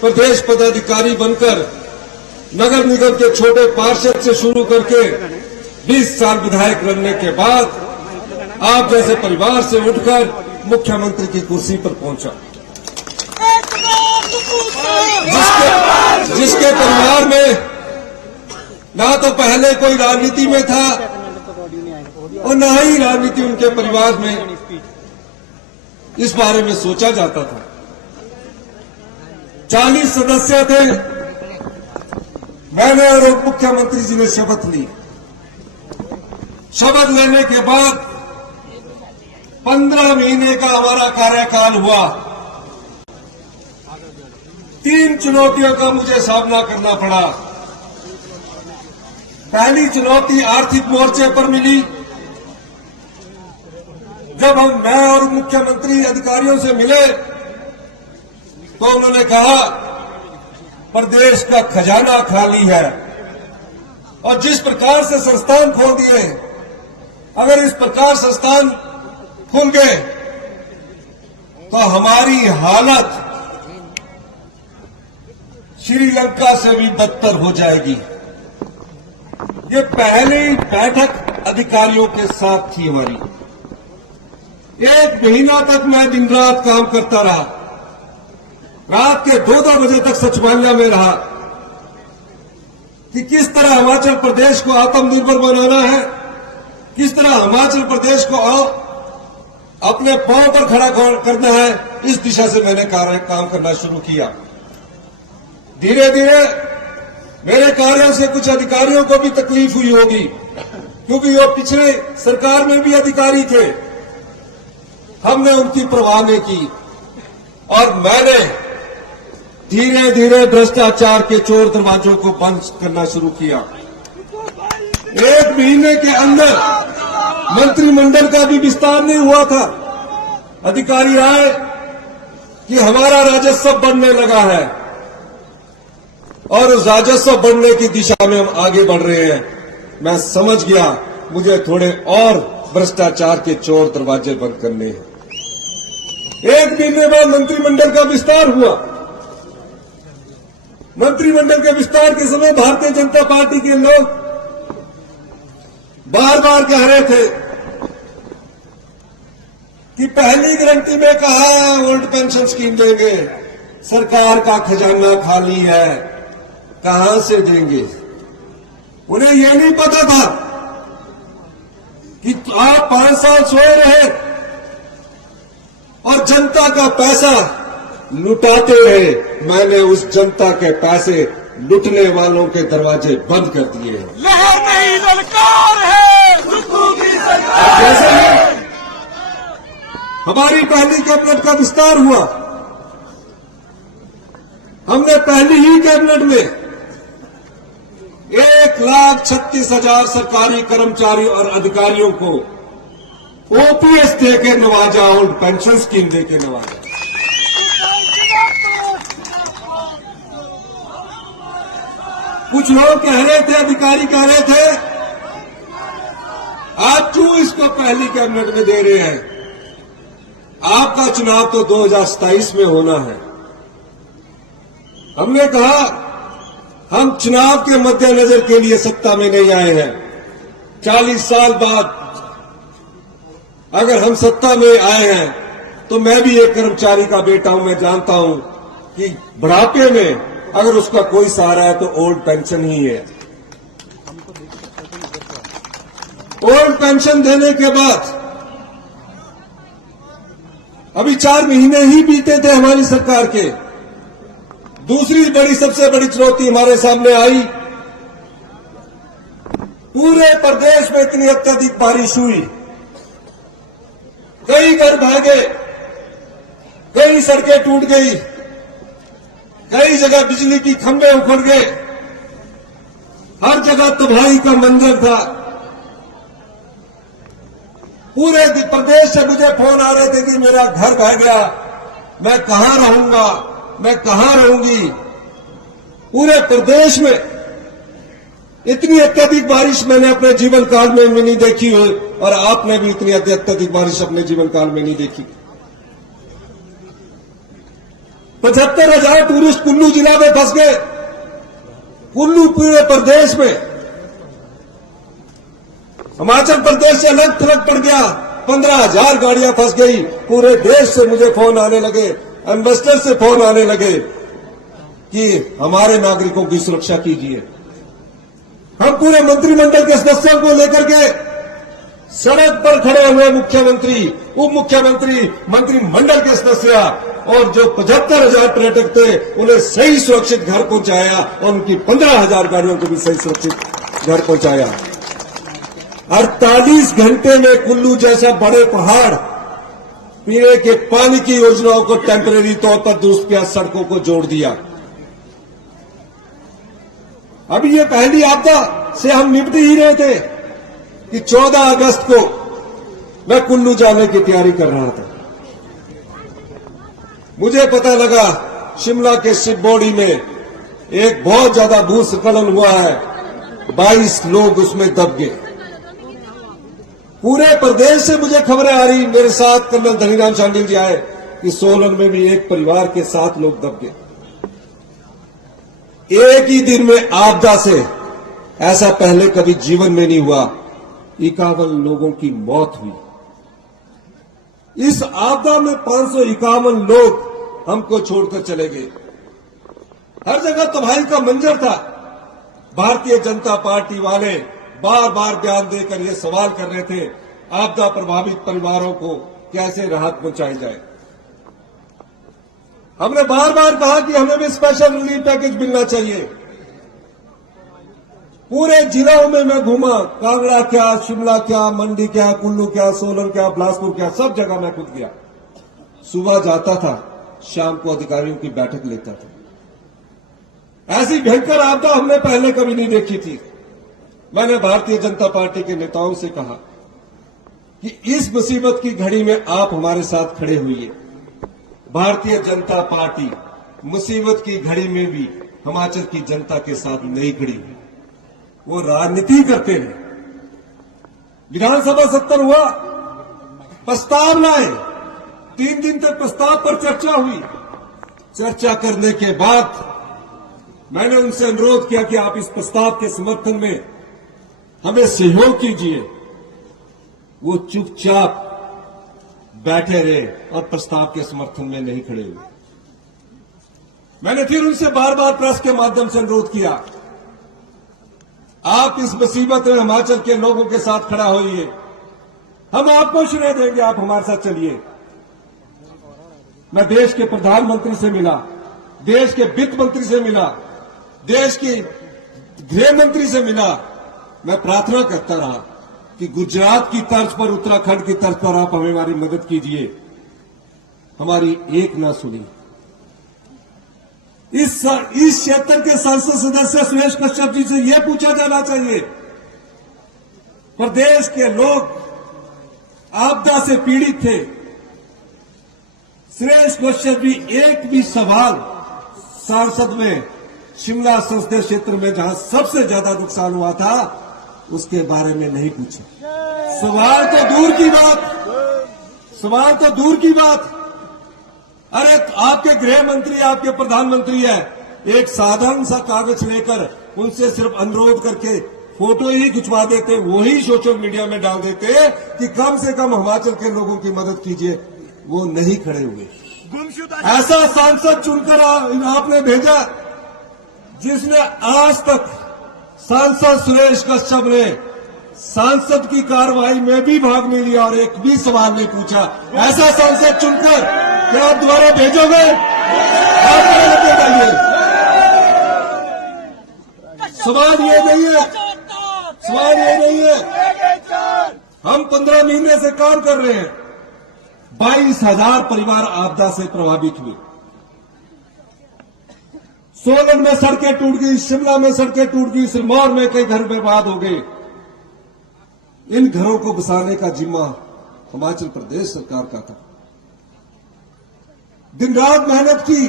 प्रदेश पदाधिकारी बनकर नगर निगम के छोटे पार्षद से शुरू करके 20 साल विधायक बनने के बाद आप जैसे परिवार से उठकर मुख्यमंत्री की कुर्सी पर पहुंचा, जिसके परिवार में ना तो पहले कोई राजनीति में था और न ही राजनीति उनके परिवार में इस बारे में सोचा जाता था। 40 सदस्य थे। मैंने और उप मुख्यमंत्री जी ने शपथ ली। शपथ लेने के बाद 15 महीने का हमारा कार्यकाल हुआ। 3 चुनौतियों का मुझे सामना करना पड़ा। पहली चुनौती आर्थिक मोर्चे पर मिली। जब मैं और मुख्यमंत्री अधिकारियों से मिले तो उन्होंने कहा प्रदेश का खजाना खाली है और जिस प्रकार से संस्थान खोल दिए, अगर इस प्रकार संस्थान खुल गए तो हमारी हालत श्रीलंका से भी बदतर हो जाएगी। ये पहली बैठक अधिकारियों के साथ थी हमारी। 1 महीना तक मैं दिन रात काम करता रहा। रात के 2-2 बजे तक सचिवालय में रहा कि किस तरह हिमाचल प्रदेश को आत्मनिर्भर बनाना है, किस तरह हिमाचल प्रदेश को अपने पांव पर खड़ा करना है। इस दिशा से मैंने काम करना शुरू किया। धीरे धीरे मेरे कार्यों से कुछ अधिकारियों को भी तकलीफ हुई होगी, क्योंकि वो पिछले सरकार में भी अधिकारी थे। हमने उनकी परवाह नहीं की और मैंने धीरे धीरे भ्रष्टाचार के चोर दरवाजों को बंद करना शुरू किया। 1 महीने के अंदर मंत्रिमंडल का भी विस्तार नहीं हुआ था। अधिकारी आए कि हमारा राजस्व बढ़ने लगा है और उस राजस्व बढ़ने की दिशा में हम आगे बढ़ रहे हैं। मैं समझ गया मुझे थोड़े और भ्रष्टाचार के चोर दरवाजे बंद करने हैं। 1 महीने बाद मंत्रिमंडल का विस्तार हुआ। मंत्रिमंडल के विस्तार के समय भारतीय जनता पार्टी के लोग बार बार कह रहे थे कि पहली गारंटी में कहा ओल्ड पेंशन स्कीम देंगे, सरकार का खजाना खाली है, कहां से देंगे। उन्हें यह नहीं पता था कि आप 5 साल सोए रहे और जनता का पैसा लुटाते रहे। मैंने उस जनता के पैसे लुटने वालों के दरवाजे बंद कर दिए हैं। लहर नहीं ललकार है, रुकूगी सरकार। जैसे ही हमारी पहली कैबिनेट का विस्तार हुआ, हमने पहली ही कैबिनेट में 1,36,000 सरकारी कर्मचारी और अधिकारियों को ओपीएस देकर नवाजा, ओल्ड पेंशन स्कीम देकर नवाजा। कुछ लोग कह रहे थे, अधिकारी कह रहे थे, आप क्यों इसको पहली कैबिनेट में दे रहे हैं, आपका चुनाव तो 2027 में होना है। हमने कहा हम चुनाव के मद्देनजर के लिए सत्ता में नहीं आए हैं। 40 साल बाद अगर हम सत्ता में आए हैं तो मैं भी एक कर्मचारी का बेटा हूं। मैं जानता हूं कि बुढ़ापे में अगर उसका कोई सहारा है तो ओल्ड पेंशन ही है। ओल्ड पेंशन देने के बाद अभी 4 महीने ही बीते थे हमारी सरकार के। दूसरी सबसे बड़ी चुनौती हमारे सामने आई। पूरे प्रदेश में इतनी अत्यधिक बारिश हुई, कई घर भागे, कई सड़कें टूट गई, कई जगह बिजली की खंभे उखड़ गए, हर जगह तबाही का मंजर था। पूरे प्रदेश से मुझे फोन आ रहे थे कि मेरा घर बह गया, मैं कहां रहूंगा, मैं कहां रहूंगी। पूरे प्रदेश में इतनी अत्यधिक बारिश मैंने अपने जीवन काल में नहीं देखी है और आपने भी इतनी अत्यधिक बारिश अपने जीवन काल में नहीं देखी। 75,000 टूरिस्ट कुल्लू जिला में फंस गए। कुल्लू पूरे प्रदेश में, हिमाचल प्रदेश से अलग थलग पड़ गया। 15,000 गाड़ियां फंस गई। पूरे देश से मुझे फोन आने लगे, इन्वेस्टर से फोन आने लगे कि हमारे नागरिकों की सुरक्षा कीजिए। हम पूरे मंत्रिमंडल के सदस्यों को लेकर के सड़क पर खड़े हुए मुख्यमंत्री, उप मुख्यमंत्री, मंत्रिमंडल के सदस्य और जो 75,000 पर्यटक थे उन्हें सही सुरक्षित घर पहुंचाया और उनकी 15,000 गाड़ियों को भी सही सुरक्षित घर पहुंचाया। 48 घंटे में कुल्लू जैसा बड़े पहाड़ पीने के पानी की योजनाओं को टेम्परेरी तौर पर दुरुस्त किया, सड़कों को जोड़ दिया। अभी ये पहली आपदा से हम निपट ही रहे थे कि 14 अगस्त को मैं कुल्लू जाने की तैयारी कर रहा था। मुझे पता लगा शिमला के शिवबोड़ी में एक बहुत ज्यादा भूस्खलन हुआ है, 22 लोग उसमें दब गए। पूरे प्रदेश से मुझे खबरें आ रही, मेरे साथ कर्नल धनीराम शांडिल जी आए कि सोलन में भी एक परिवार के 7 लोग दब गए। एक ही दिन में आपदा से ऐसा पहले कभी जीवन में नहीं हुआ, 51 लोगों की मौत हुई। इस आपदा में 551 लोग हमको छोड़कर चले गए। हर जगह तबाही का मंजर था। भारतीय जनता पार्टी वाले बार बार बयान देकर ये सवाल कर रहे थे, आपदा प्रभावित परिवारों को कैसे राहत पहुंचाई जाए। हमने बार बार कहा कि हमें भी स्पेशल रिलीफ पैकेज मिलना चाहिए। पूरे जिलों में मैं घूमा, कांगड़ा क्या, शिमला क्या, मंडी क्या, कुल्लू क्या, सोलन क्या, बिलासपुर क्या, सब जगह मैं खुद गया। सुबह जाता था, शाम को अधिकारियों की बैठक लेता था। ऐसी भयंकर आपदा हमने पहले कभी नहीं देखी थी। मैंने भारतीय जनता पार्टी के नेताओं से कहा कि इस मुसीबत की घड़ी में आप हमारे साथ खड़े होइए। भारतीय जनता पार्टी मुसीबत की घड़ी में भी हिमाचल की जनता के साथ नहीं खड़ी हुई। वो राजनीति करते हैं। विधानसभा सत्र हुआ, प्रस्ताव लाए, 3 दिन तक प्रस्ताव पर चर्चा हुई। चर्चा करने के बाद मैंने उनसे अनुरोध किया कि आप इस प्रस्ताव के समर्थन में हमें सहयोग कीजिए। वो चुपचाप बैठे रहे और प्रस्ताव के समर्थन में नहीं खड़े हुए। मैंने फिर उनसे बार बार प्रेस के माध्यम से अनुरोध किया, आप इस मुसीबत में हिमाचल के लोगों के साथ खड़ा होइए, हम आपको श्रेय देंगे, आप हमारे साथ चलिए। मैं देश के प्रधानमंत्री से मिला, देश के वित्त मंत्री से मिला, देश के गृह मंत्री से मिला। मैं प्रार्थना करता रहा कि गुजरात की तर्ज पर, उत्तराखंड की तर्ज पर आप हमें हमारी मदद कीजिए। हमारी एक ना सुनी। इस क्षेत्र के संसद सदस्य सुरेश कश्यप जी से यह पूछा जाना चाहिए, प्रदेश के लोग आपदा से पीड़ित थे, सुरेश कश्यप जी एक भी सवाल सांसद में शिमला संसदीय क्षेत्र में जहां सबसे ज्यादा नुकसान हुआ था उसके बारे में नहीं पूछा। सवाल तो दूर की बात। अरे आपके गृह मंत्री, आपके प्रधानमंत्री है, एक साधारण सा कागज लेकर उनसे सिर्फ अनुरोध करके फोटो ही खिंचवा देते, वही सोशल मीडिया में डाल देते कि कम से कम हिमाचल के लोगों की मदद कीजिए। वो नहीं खड़े हुए। ऐसा सांसद चुनकर आपने भेजा जिसने आज तक, सांसद सुरेश कश्यप ने सांसद की कार्रवाई में भी भाग नहीं लिया और एक भी सवाल नहीं पूछा। ऐसा सांसद चुनकर क्या आप दोबारा भेजोगे? सवाल ये नहीं है। हम 15 महीने से काम कर रहे हैं। 22,000 परिवार आपदा से प्रभावित हुए। सोलन में सड़कें टूट गई, शिमला में सड़कें टूट गई, सिरमौर में कई घर बर्बाद हो गए। इन घरों को बसाने का जिम्मा हिमाचल प्रदेश सरकार का था। दिन रात मेहनत की।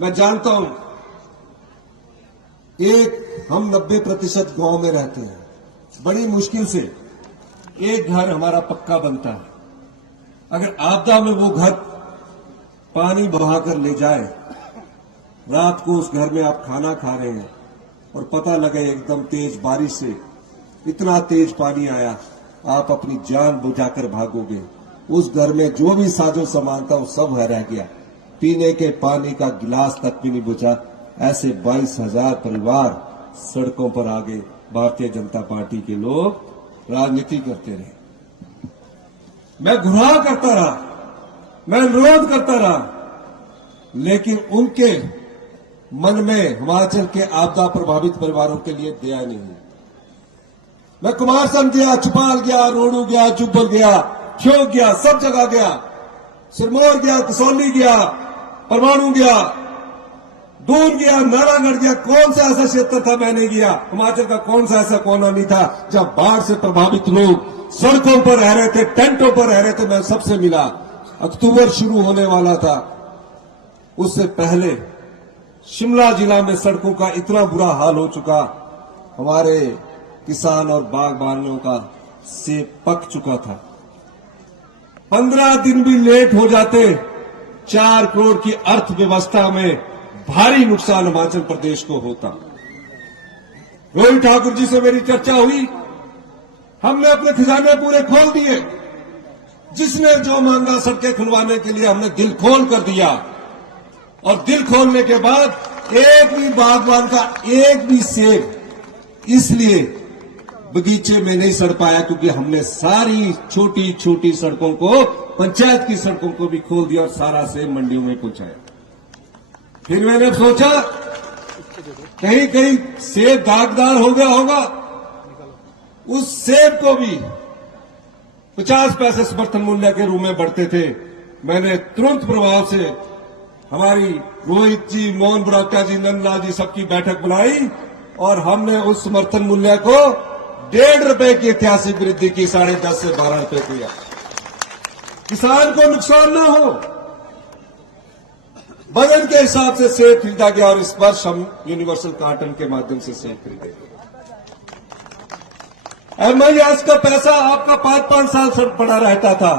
मैं जानता हूं, हम 90% गांव में रहते हैं। बड़ी मुश्किल से एक घर हमारा पक्का बनता है। अगर आपदा में वो घर पानी बहाकर ले जाए रात को उस घर में आप खाना खा रहे हैं और पता लगे एकदम तेज बारिश से इतना तेज पानी आया, आप अपनी जान बुझाकर भागोगे। उस घर में जो भी साजो सामान था वो सब रह गया, पीने के पानी का गिलास तक भी नहीं बुझा। ऐसे 22,000 परिवार सड़कों पर आ गए। भारतीय जनता पार्टी के लोग राजनीति करते रहे, मैं गुहार करता रहा, मैं अनुरोध करता रहा, लेकिन उनके मन में हिमाचल के आपदा प्रभावित परिवारों के लिए दया नहीं। मैं कुमारसम गया, चुपाल गया, रोडू गया, जुब्बल गया, ठियोग गया, सब जगह गया, सिरमौर गया, कसौली गया, परमाणु गया, दून गया, नारायणगढ़ गया। कौन सा ऐसा क्षेत्र था मैं नहीं गया? हिमाचल का कौन सा ऐसा कोना नहीं था जब बाढ़ से प्रभावित लोग सड़कों पर रह रहे थे, टेंटों पर रह रहे थे। मैं सबसे मिला। अक्टूबर शुरू होने वाला था, उससे पहले शिमला जिला में सड़कों का इतना बुरा हाल हो चुका, हमारे किसान और बागबानों का सेब पक चुका था। 15 दिन भी लेट हो जाते 4 करोड़ की अर्थव्यवस्था में भारी नुकसान हिमाचल प्रदेश को होता। रोहित ठाकुर जी से मेरी चर्चा हुई, हमने अपने खजाने पूरे खोल दिए। जिसने जो मांगा सड़कें खुलवाने के लिए हमने दिल खोल कर दिया, और दिल खोलने के बाद एक भी बागवान का एक भी सेब इसलिए बगीचे में नहीं सड़ पाया क्योंकि हमने सारी छोटी छोटी सड़कों को, पंचायत की सड़कों को भी खोल दिया और सारा सेब मंडियों में पहुंचाया। फिर मैंने सोचा कहीं कहीं सेब दागदार हो गया होगा, उस सेब को भी 50 पैसे समर्थन मूल्य के रूप में बढ़ते थे। मैंने तुरंत प्रभाव से हमारी रोहित जी, मोहन बुराटा जी, नंदलाल जी सबकी बैठक बुलाई और हमने उस समर्थन मूल्य को 1.5 रुपए की ऐतिहासिक वृद्धि की, 10.5 से 12 रुपए किया। किसान को नुकसान न हो, वजन के हिसाब से सेब खरीदा गया और इस वर्ष हम यूनिवर्सल कार्टन के माध्यम से सेब खरीदेंगे। MIS का पैसा आपका 5-5 साल से पड़ा रहता था।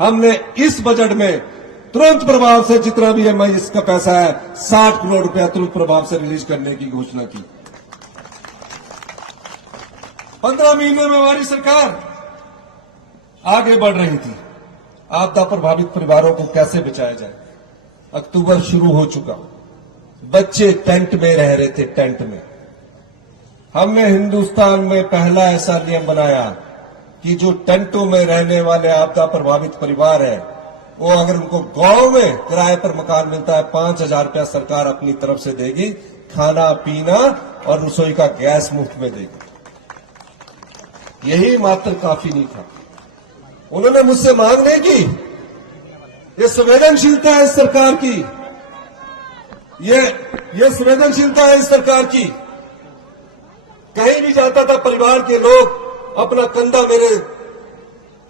हमने इस बजट में तुरंत प्रभाव से जितना भी MIS का पैसा है 60 करोड़ रुपया तुरंत प्रभाव से रिलीज करने की घोषणा की। 15 महीने में हमारी सरकार आगे बढ़ रही थी। आपदा प्रभावित परिवारों को कैसे बचाया जाए। अक्टूबर शुरू हो चुका, बच्चे टेंट में रह रहे थे, टेंट में। हमने हिंदुस्तान में पहला ऐसा नियम बनाया कि जो टेंटों में रहने वाले आपदा प्रभावित परिवार है, वो अगर उनको गांव में किराए पर मकान मिलता है 5,000 रुपया सरकार अपनी तरफ से देगी, खाना पीना और रसोई का गैस मुफ्त में देगी। यही मात्र काफी नहीं था। उन्होंने मुझसे मांग नहीं की। ये संवेदनशीलता है इस सरकार की, ये संवेदनशीलता है इस सरकार की। कहीं भी जाता था परिवार के लोग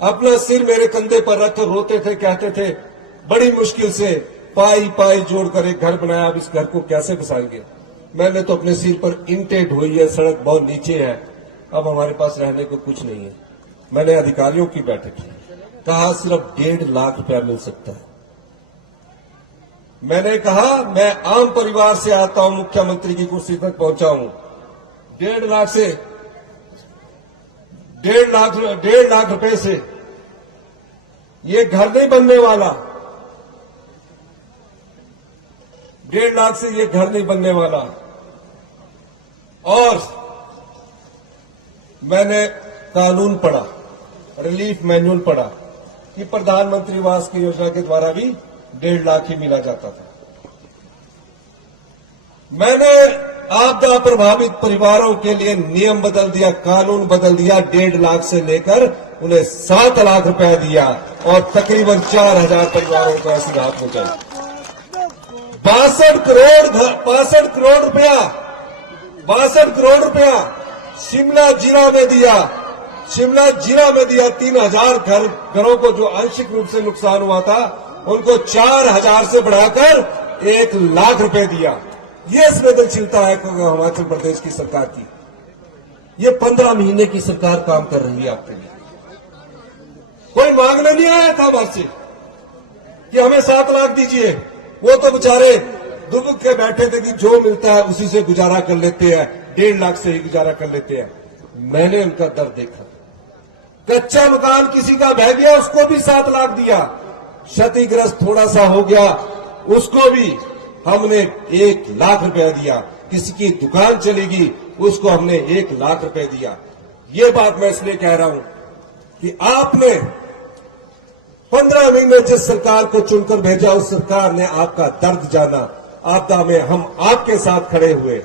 अपना सिर मेरे कंधे पर रखकर रोते थे, कहते थे बड़ी मुश्किल से पाई पाई जोड़कर एक घर बनाया, अब इस घर को कैसे बसाएंगे। मैंने तो अपने सिर पर ईंटें ढोई है, सड़क बहुत नीचे है, अब हमारे पास रहने को कुछ नहीं है। मैंने अधिकारियों की बैठक की, कहा सिर्फ 1.5 लाख रुपया मिल सकता है। मैंने कहा मैं आम परिवार से आता हूं, मुख्यमंत्री की कुर्सी तक पहुंचा हूं। 1.5 लाख से 1.5 लाख रुपए से ये घर नहीं बनने वाला। 1.5 लाख से ये घर नहीं बनने वाला। और मैंने कानून पढ़ा, रिलीफ मैनुअल पढ़ा कि प्रधानमंत्री आवास की योजना के द्वारा भी 1.5 लाख ही मिला जाता था। मैंने आपदा प्रभावित परिवारों के लिए नियम बदल दिया, कानून बदल दिया। 1.5 लाख से लेकर उन्हें 7 लाख रुपया दिया और तकरीबन 4,000 परिवारों को ऐसी राहत पहुंचाई। 62 करोड़ रुपया शिमला जिला में दिया। 3,000 घरों को जो आंशिक रूप से नुकसान हुआ था, उनको 4,000 से बढ़ाकर 1 लाख रुपए दिया। ये संवेदनशीलता है हिमाचल प्रदेश की सरकार की। ये 15 महीने की सरकार काम कर रही है आपके लिए। कोई मांगने नहीं आया था हमसे कि हमें 7 लाख दीजिए। वो तो बेचारे दुबक के बैठे थे कि जो मिलता है उसी से गुजारा कर लेते हैं, 1.5 लाख से ही गुजारा कर लेते हैं। मैंने उनका दर्द देखा। कच्चा मकान किसी का बह गया, उसको भी 7 लाख दिया। क्षतिग्रस्त थोड़ा सा हो गया, उसको भी हमने 1 लाख रुपया दिया। किसी की दुकान चलेगी, उसको हमने 1 लाख रुपए दिया। ये बात मैं इसलिए कह रहा हूं कि आपने 15 महीने जिस सरकार को चुनकर भेजा, उस सरकार ने आपका दर्द जाना। आपदा में हम आपके साथ खड़े हुए।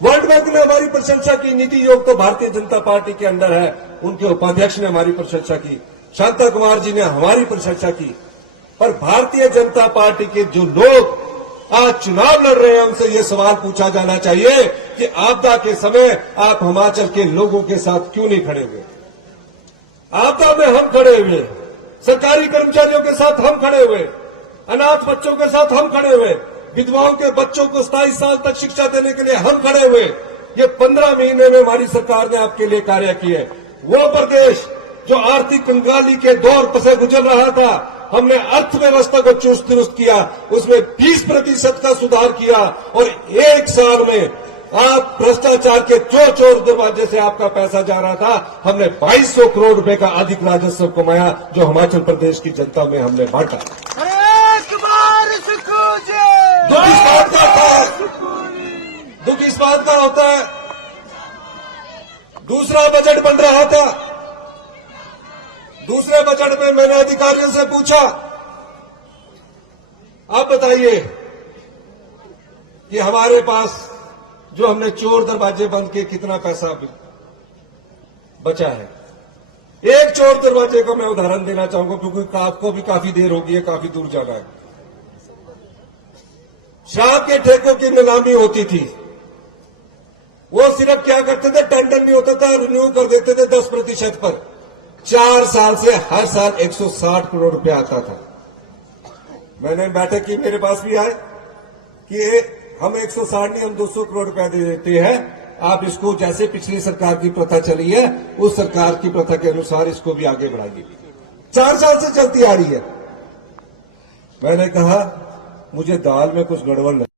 वर्ल्ड बैंक ने हमारी प्रशंसा की। नीति आयोग तो भारतीय जनता पार्टी के अंडर है, उनके उपाध्यक्ष ने हमारी प्रशंसा की। शांता कुमार जी ने हमारी प्रशंसा की। पर भारतीय जनता पार्टी के जो लोग आज चुनाव लड़ रहे हैं, उनसे ये सवाल पूछा जाना चाहिए कि आपदा के समय आप हिमाचल के लोगों के साथ क्यों नहीं खड़े हुए। आपदा में हम खड़े हुए, सरकारी कर्मचारियों के साथ हम खड़े हुए, अनाथ बच्चों के साथ हम खड़े हुए, विधवाओं के बच्चों को 27 साल तक शिक्षा देने के लिए हम खड़े हुए। ये 15 महीने में हमारी सरकार ने आपके लिए कार्य किए। वो प्रदेश जो आर्थिक कंगाली के दौर से गुजर रहा था, हमने अर्थव्यवस्था को चुस्त दुरुस्त किया, उसमें 20% का सुधार किया। और 1 साल में आप भ्रष्टाचार के चोर दरवाजे से आपका पैसा जा रहा था, हमने 2200 करोड़ रुपए का अधिक राजस्व कमाया, जो हिमाचल प्रदेश की जनता में हमने बांटा। दुख इस बात का होता है, दूसरा बजट बन रहा था। दूसरे बजट में मैंने अधिकारियों से पूछा, आप बताइए कि हमारे पास जो हमने चोर दरवाजे बंद किए, कितना पैसा बचा है। एक चोर दरवाजे का मैं उदाहरण देना चाहूंगा, क्योंकि आपको भी काफी देर होगी है, काफी दूर जाना है। शराब के ठेकों की नीलामी होती थी। वो सिर्फ क्या करते थे, टेंडर नहीं होता था, रिन्यू कर देते थे 10% पर। 4 साल से हर साल 160 करोड़ रुपया आता था। मैंने बैठक की, मेरे पास भी आए कि हम 160 नहीं, हम 200 करोड़ रुपया दे देते हैं, आप इसको जैसे पिछली सरकार की प्रथा चली है, उस सरकार की प्रथा के अनुसार इसको भी आगे बढ़ाइए। 4 साल से चलती आ रही है। मैंने कहा मुझे दाल में कुछ गड़बड़ लगी।